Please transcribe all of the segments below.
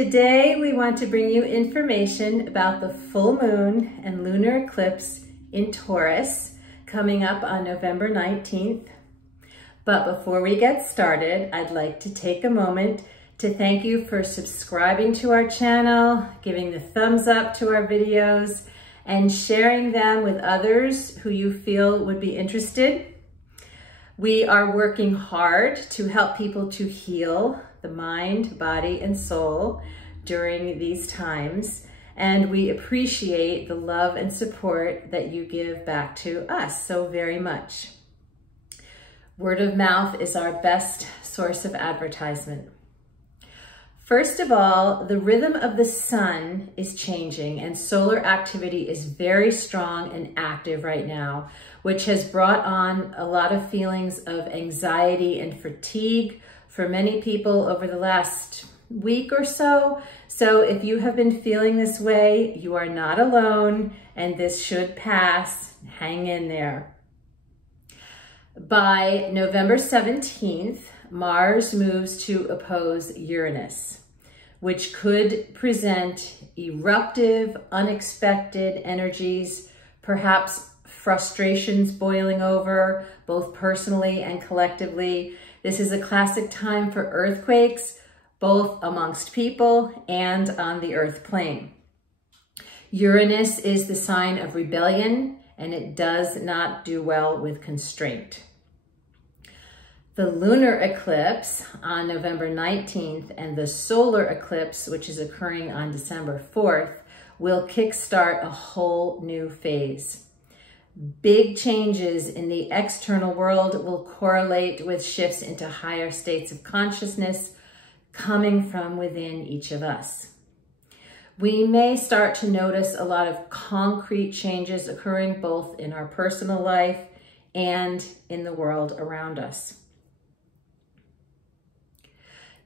Today we want to bring you information about the full moon and lunar eclipse in Taurus coming up on November 19th. But before we get started, I'd like to take a moment to thank you for subscribing to our channel, giving the thumbs up to our videos, and sharing them with others who you feel would be interested. We are working hard to help people to heal the mind, body, and soul during these times, and we appreciate the love and support that you give back to us so very much. Word of mouth is our best source of advertisement. First of all, the rhythm of the sun is changing and solar activity is very strong and active right now, which has brought on a lot of feelings of anxiety and fatigue for many people over the last week or so. So if you have been feeling this way, you are not alone and this should pass. Hang in there. By November 17th, Mars moves to oppose Uranus, which could present eruptive, unexpected energies, perhaps frustrations boiling over, both personally and collectively. This is a classic time for earthquakes, both amongst people and on the earth plane. Uranus is the sign of rebellion, and it does not do well with constraint. The lunar eclipse on November 19th and the solar eclipse, which is occurring on December 4th, will kickstart a whole new phase. Big changes in the external world will correlate with shifts into higher states of consciousness coming from within each of us. We may start to notice a lot of concrete changes occurring both in our personal life and in the world around us.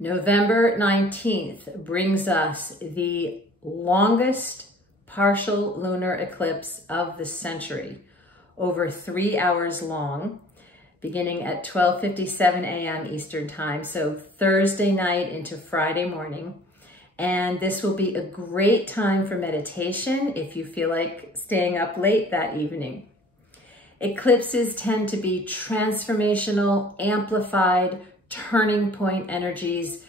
November 19th brings us the longest partial lunar eclipse of the century, over 3 hours long, beginning at 12:57 a.m. Eastern Time, so Thursday night into Friday morning. And this will be a great time for meditation if you feel like staying up late that evening. Eclipses tend to be transformational, amplified, turning point energies.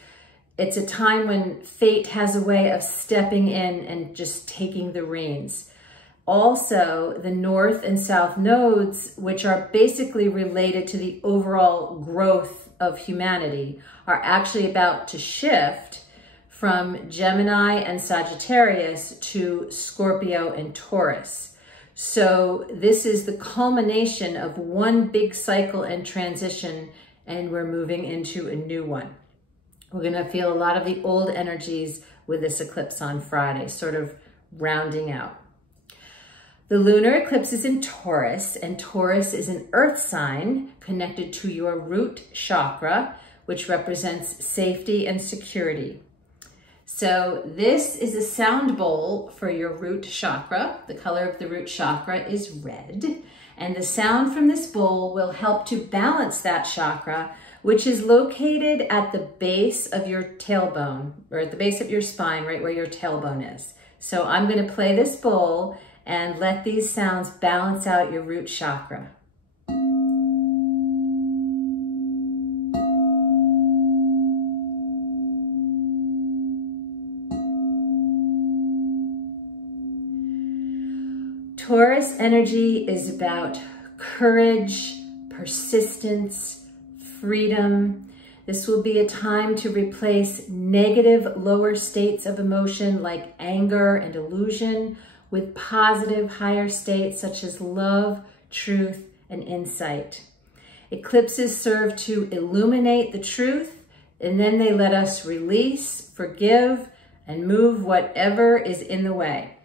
It's a time when fate has a way of stepping in and just taking the reins. Also, the north and south nodes, which are basically related to the overall growth of humanity, are actually about to shift from Gemini and Sagittarius to Scorpio and Taurus. So this is the culmination of one big cycle and transition, and we're moving into a new one. We're going to feel a lot of the old energies with this eclipse on Friday, sort of rounding out. The lunar eclipse is in Taurus, and Taurus is an earth sign connected to your root chakra, which represents safety and security. So this is a sound bowl for your root chakra. The color of the root chakra is red, and the sound from this bowl will help to balance that chakra, which is located at the base of your tailbone, or at the base of your spine, right where your tailbone is. So I'm going to play this bowl and let these sounds balance out your root chakra. Taurus energy is about courage, persistence, freedom. This will be a time to replace negative lower states of emotion like anger and illusion with positive higher states such as love, truth, and insight. Eclipses serve to illuminate the truth, and then they let us release, forgive, and move whatever is in the way.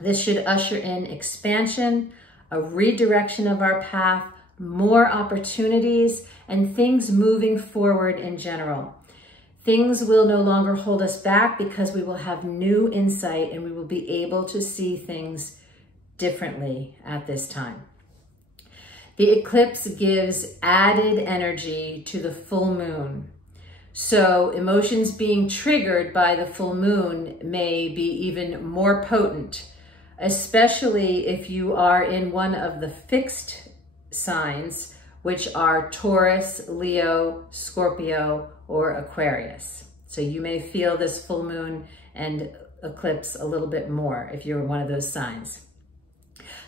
This should usher in expansion, a redirection of our path, more opportunities, and things moving forward in general. Things will no longer hold us back because we will have new insight and we will be able to see things differently at this time. The eclipse gives added energy to the full moon. So emotions being triggered by the full moon may be even more potent, especially if you are in one of the fixed signs, which are Taurus, Leo, Scorpio, or Aquarius. So you may feel this full moon and eclipse a little bit more if you're one of those signs.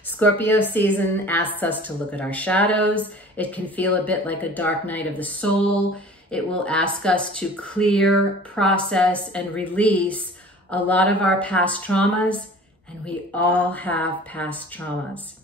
Scorpio season asks us to look at our shadows. It can feel a bit like a dark night of the soul. It will ask us to clear, process, and release a lot of our past traumas, and we all have past traumas.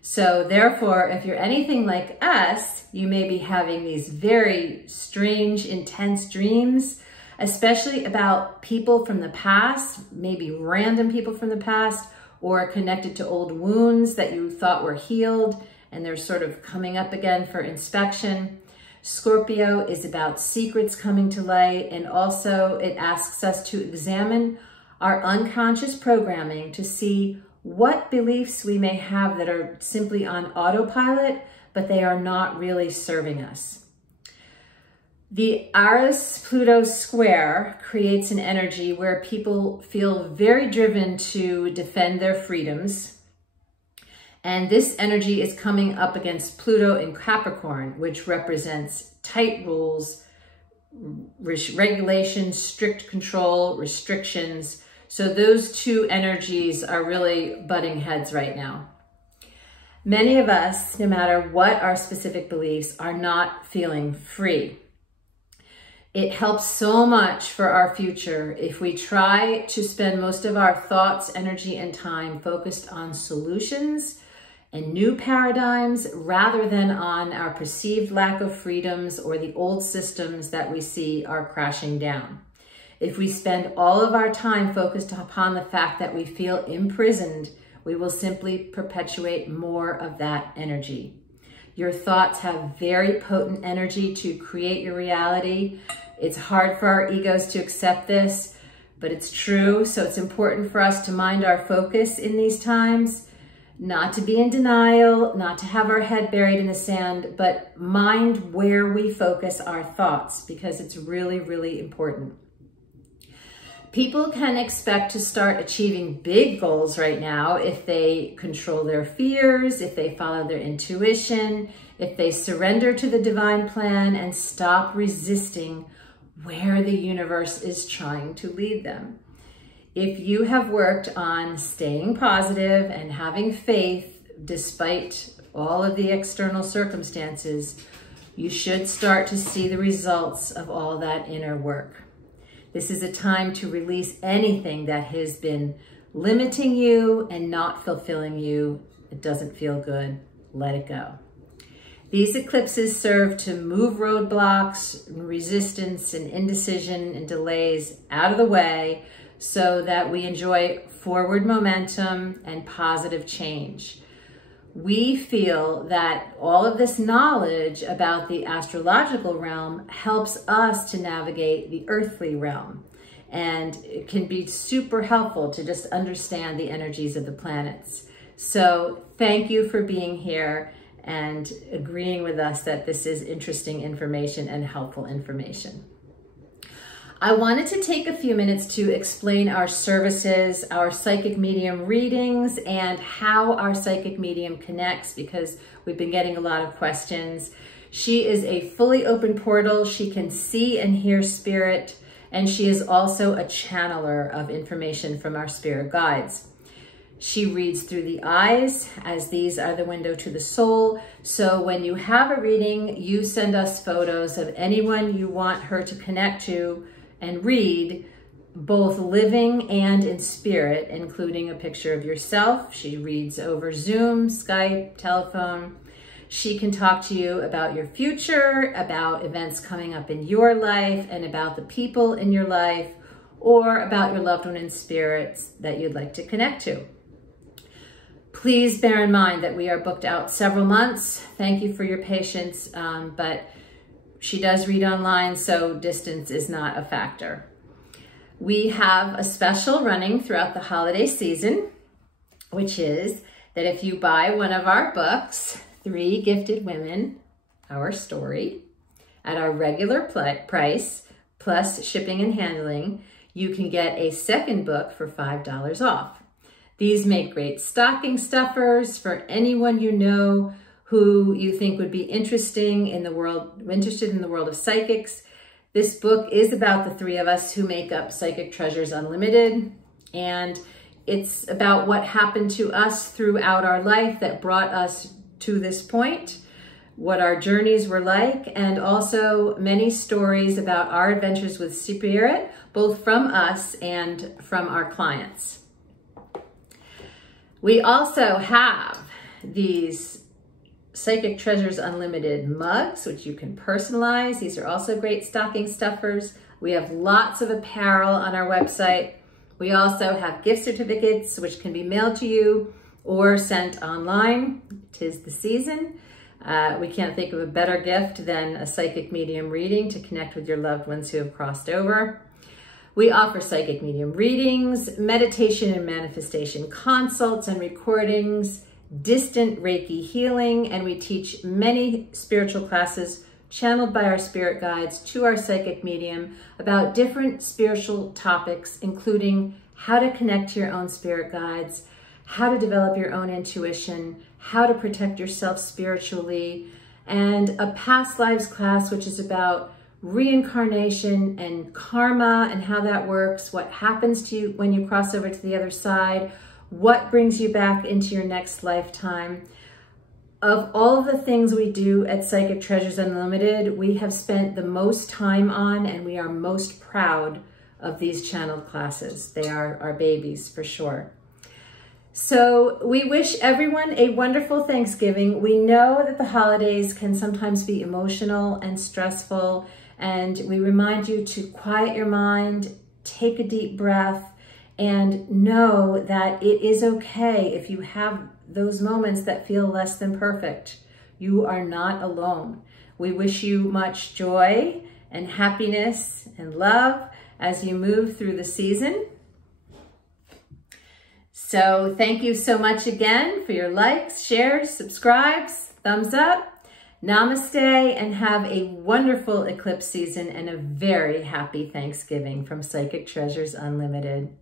So therefore, if you're anything like us, you may be having these very strange, intense dreams, especially about people from the past, maybe random people from the past, or connected to old wounds that you thought were healed and they're sort of coming up again for inspection. Scorpio is about secrets coming to light, and also it asks us to examine our unconscious programming to see what beliefs we may have that are simply on autopilot, but they are not really serving us. The Aries-Pluto square creates an energy where people feel very driven to defend their freedoms. And this energy is coming up against Pluto in Capricorn, which represents tight rules, regulations, strict control, restrictions. So those two energies are really butting heads right now. Many of us, no matter what our specific beliefs, are not feeling free. It helps so much for our future if we try to spend most of our thoughts, energy, and time focused on solutions and new paradigms rather than on our perceived lack of freedoms or the old systems that we see are crashing down. If we spend all of our time focused upon the fact that we feel imprisoned, we will simply perpetuate more of that energy. Your thoughts have very potent energy to create your reality. It's hard for our egos to accept this, but it's true. So it's important for us to mind our focus in these times, not to be in denial, not to have our head buried in the sand, but mind where we focus our thoughts, because it's really, really important. People can expect to start achieving big goals right now if they control their fears, if they follow their intuition, if they surrender to the divine plan and stop resisting where the universe is trying to lead them. If you have worked on staying positive and having faith despite all of the external circumstances, you should start to see the results of all that inner work. This is a time to release anything that has been limiting you and not fulfilling you. It doesn't feel good. Let it go. These eclipses serve to move roadblocks, resistance, and indecision and delays out of the way so that we enjoy forward momentum and positive change. We feel that all of this knowledge about the astrological realm helps us to navigate the earthly realm. And it can be super helpful to just understand the energies of the planets. So thank you for being here and agreeing with us that this is interesting information and helpful information. I wanted to take a few minutes to explain our services, our psychic medium readings, and how our psychic medium connects, because we've been getting a lot of questions. She is a fully open portal. She can see and hear spirit, and she is also a channeler of information from our spirit guides. She reads through the eyes, as these are the window to the soul. So when you have a reading, you send us photos of anyone you want her to connect to and read, both living and in spirit, including a picture of yourself. She reads over Zoom, Skype, telephone. She can talk to you about your future, about events coming up in your life, and about the people in your life, or about your loved one in spirits that you'd like to connect to. Please bear in mind that we are booked out several months. Thank you for your patience, but she does read online, so distance is not a factor. We have a special running throughout the holiday season, which is that if you buy one of our books, 3 Gifted Women, Our Story, at our regular price, plus shipping and handling, you can get a second book for $5 off. These make great stocking stuffers for anyone you know who you think would be interested in the world of psychics. This book is about the three of us who make up Psychic Treasures Unlimited, and it's about what happened to us throughout our life that brought us to this point, what our journeys were like, and also many stories about our adventures with spirit, both from us and from our clients. We also have these Psychic Treasures Unlimited mugs, which you can personalize. These are also great stocking stuffers. We have lots of apparel on our website. We also have gift certificates, which can be mailed to you or sent online. 'Tis the season. We can't think of a better gift than a psychic medium reading to connect with your loved ones who have crossed over. We offer psychic medium readings, meditation and manifestation consults and recordings, distant Reiki healing, and we teach many spiritual classes channeled by our spirit guides to our psychic medium about different spiritual topics, including how to connect to your own spirit guides, how to develop your own intuition, how to protect yourself spiritually, and a past lives class, which is about reincarnation and karma and how that works, what happens to you when you cross over to the other side, what brings you back into your next lifetime. Of all of the things we do at Psychic Treasures Unlimited, we have spent the most time on, and we are most proud of these channeled classes. They are our babies for sure. So we wish everyone a wonderful Thanksgiving. We know that the holidays can sometimes be emotional and stressful, and we remind you to quiet your mind, take a deep breath, and know that it is okay if you have those moments that feel less than perfect. You are not alone. We wish you much joy and happiness and love as you move through the season. So thank you so much again for your likes, shares, subscribes, thumbs up. Namaste, and have a wonderful eclipse season and a very happy Thanksgiving from Psychic Treasures Unlimited.